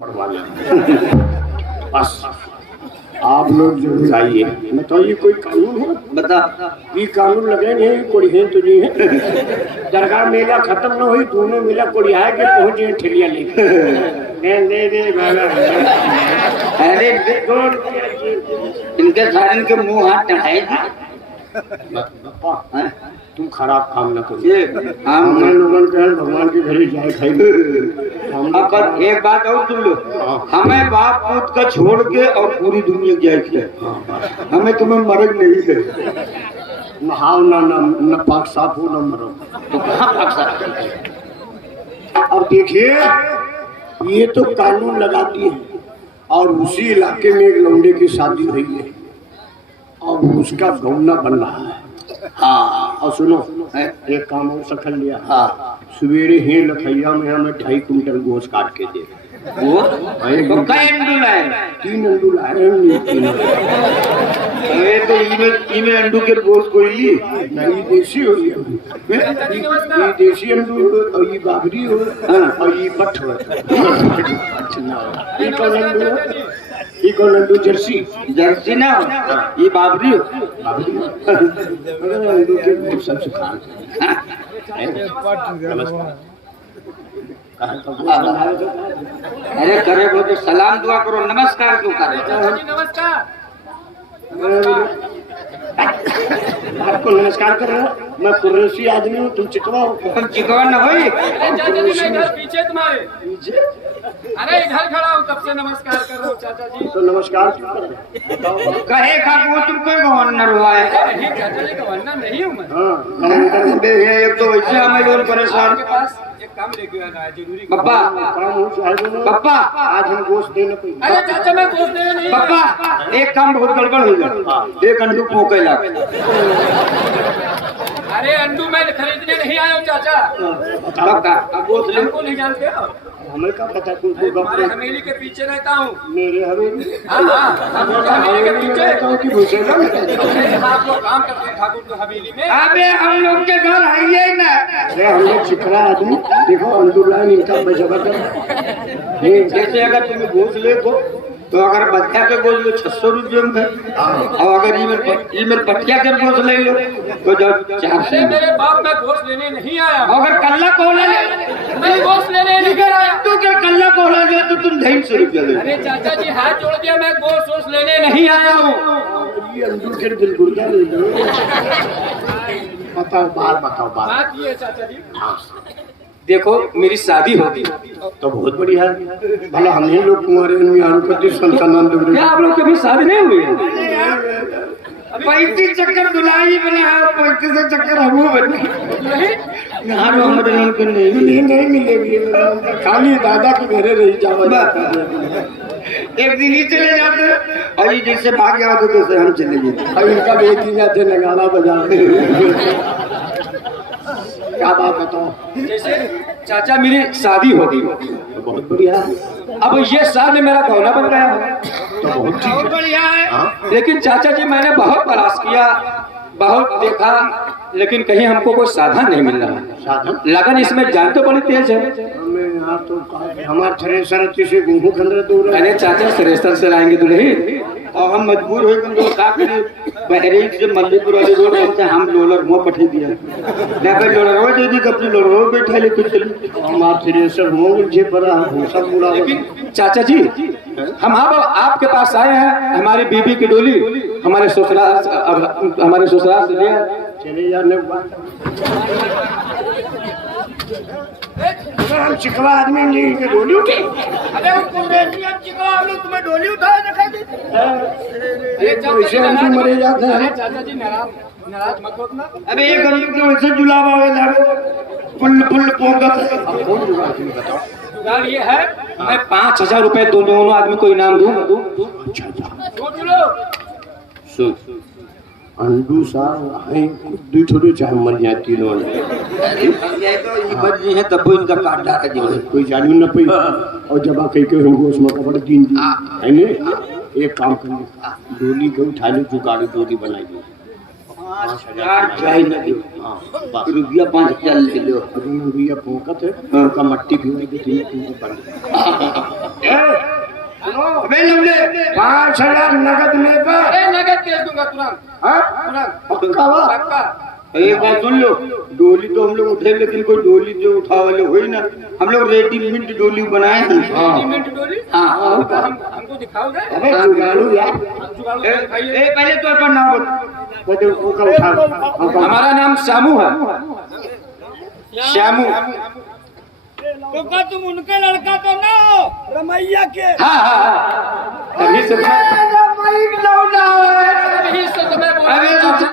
पढ़वाना बस आप लोग जरूर आइए। बताओ ये कोई कानून है? बता ये कानून लगे नहीं कोई है तो नहीं है। दरगाह मेला खत्म ना हुई दोनों मेला कोई आए के पहुंचे ठेलिया लेके दे दे अरे इनके सारे के मुंह हाथ टढ़ाए तुम खराब काम न करो। हम लोगों के भगवान के घर जाए खाई। पर एक बात और सुन लो, हमें बाप पूत का छोड़ के और पूरी दुनिया जाए हमें तुम्हें मरग नहीं है। नहाओ न पाक साफ हो न मरो। तो कहाँ पाक साफ? अब देखिए ये तो कानून लगाती है और उसी इलाके में एक लौंडे की शादी हुई है और उसका गौना बन रहा है। हाँ और सुनो एक काम और सखल लिया। हाँ सवेरे ही लखैया में हमें 2.5 कुंटल गोश्त काट के दे। वो तो कई अंडू लाए? 3 अंडू लाए। अरे तो इमे अंडू के गोश्त कोई ली नहीं देसी हो ये देसी अंडू और ये बाबरी हो और ये पठ हो। ये कौन अंडू? जर्सी ना ये बाबरी हो। अंडू के गोश्त सब सुखा। अरे करे वो तो सलाम दुआ करो, नमस्कार क्यों कर रहे हो? नमस्कार। आपको नमस्कार कर रहा हूँ। मैं कुरैशी आदमी हूँ, तुम चिकवा हो। तुम चिकवा न हो? चाचा जी मैं इधर पीछे तुम्हारे। अरे इधर खड़ा हूँ तब से नमस्कार कर रहा हूँ चाचा जी। तो नमस्कार क्यों कर रहे हो? कहे का वो तुम कोई गवर्नर हुआ है? नहीं चाचा जी गवर्नर नहीं हूँ मैं। हाँ एक तो वैसे हमें लोग परेशान आपके पास एक काम लेके आना है जरूरी। पप्पा काम हो चाहे पप्पा आज हम गोश्त देना पड़ेगा। अरे चाचा मैं गोश्त देने नहीं आया। पप्पा एक काम बहुत गड़बड़ हो गया। एक अंडू पोके ला। अरे अंडू मैं खरीदने नहीं आया हूँ चाचा। अब गोश्त ले। हमको नहीं जानते हो? हमें क्या पता तुम हमारे हवेली के पीछे रहता हूँ। मेरे हवेली हाँ हम लोग हवेली के पीछे। की घुसेगा आप लोग काम करते हैं ठाकुर की हवेली में। अबे हम लोग के घर है ही ना। अरे हम लोग चिकरा आदमी देखो अंडूला इनका बजबत जैसे अगर तुम्हें गोश्त ले तो अगर बच्चा के गोश्त लो 600 रुपये में, और अगर ईमेल पटिया के गोश्त ले लो तो जो 400। अरे मेरे बाप मैं गोश्त लेने नहीं आया। अगर कल्ला कोला ले मैं गोश्त लेने नहीं आया। तू क्या कल्ला कोला ले तो तुम 250 रुपया ले। अरे चाचा जी हाथ जोड़ दिया, मैं गोश्त लेने नहीं आया हूँ। ये अंडू के दिल गुर्दा ले लो। बताओ बात ये है चाचा जी, देखो मेरी शादी होती तो बहुत बढ़िया है। भला हम ही लोग कुंवारे संतान क्या आप लोग कभी शादी नहीं हुई है? 35 चक्कर दुलाई बना है, 35 चक्कर हम बने। नहीं मिलेगी। खाली दादा के घरे रही जाओ। एक दिन ही चले जाते और ये जैसे भाग आते तो हम चले जाते। और इनका एक ही जाते नगाड़ा बजाते। क्या बात बताओ? जैसे चाचा मेरी शादी होगी तो बहुत बढ़िया है। अब ये शादी मेरा गौना बन गया है तो बहुत ठीक है। बढ़िया है। लेकिन चाचा जी मैंने बहुत प्रयास किया, बहुत देखा, लेकिन कहीं हमको कोई साधन नहीं मिल रहा है। साधन लगन इसमें जान तो बड़ी तेज है। हमें यहाँ तो हमारे थ्रेसर से गेहूँ खंडर दूर है। अरे चाचा श्रेष्ठ से लाएंगे दुल्ही और हम मजबूर हो गए का करें। बहरीन से मल्लीपुर वाले रोड से हम लोलर मुँह पठे दिया लोलर दीदी अपनी लोलर बैठा लेके चली। हमारे थ्रेसर होंगे बड़ा सब बुरा। लेकिन चाचा जी हम अब आपके पास आए हैं, हमारी बीबी की डोली हमारे ससुराल से ले चले जाने हम चिकवा आदमी नहीं के डोली उठे। अरे तुम्हें डोली उठाए दिखाई ऐसे हम मरे जाते हैं। चाचा जी नाराज मत होना। अबे एक गरीब के वैसे जुलावा फुल पोगत। अब कौन जुगाड़ तुम बताओ? जुगाड़ ये है मैं 5000 रुपए दोनों आदमी को इनाम दूं। सोच लो। अंडू साहब है थोड़े चाहे मर जाए तीनों है तब इनका काट डाला जी कोई जानू न पाई। और जब कहीं के हमको उसमें कपड़ दिन है ने एक काम कर डोली के उठा लो जुगाड़ डोली बनाई दो। 5000 चाहिए ना दो रुपया 5000 ले लो। रुपया पोकत है का मट्टी भी अबे लौंडे 5,000 नगद लेकर अरे नगद दे दूंगा तुरंत हाँ? तुरंत पक्का हुआ? पक्का। एक बात सुन लो, डोली तो हम लोग उठे लेकिन कोई डोली जो उठा वाले हुई ना, हम लोग रेडीमेड डोली बनाए हैं। रेडीमेड डोली हाँ। हमको दिखाओगे? अबे जुगाड़ू यार जुगाड़ ए, दिखाइए। ए, पहले तो अपन नाम बता। वो का उठा हमारा नाम श्यामू है। श्यामू। तो क्या तुम उनका लड़का तो ना हो, रमैया के? हाँ हाँ हाँ। तभी से रमैया लौंडा है। तभी से तो मैं बोल रहा अरे हूँ।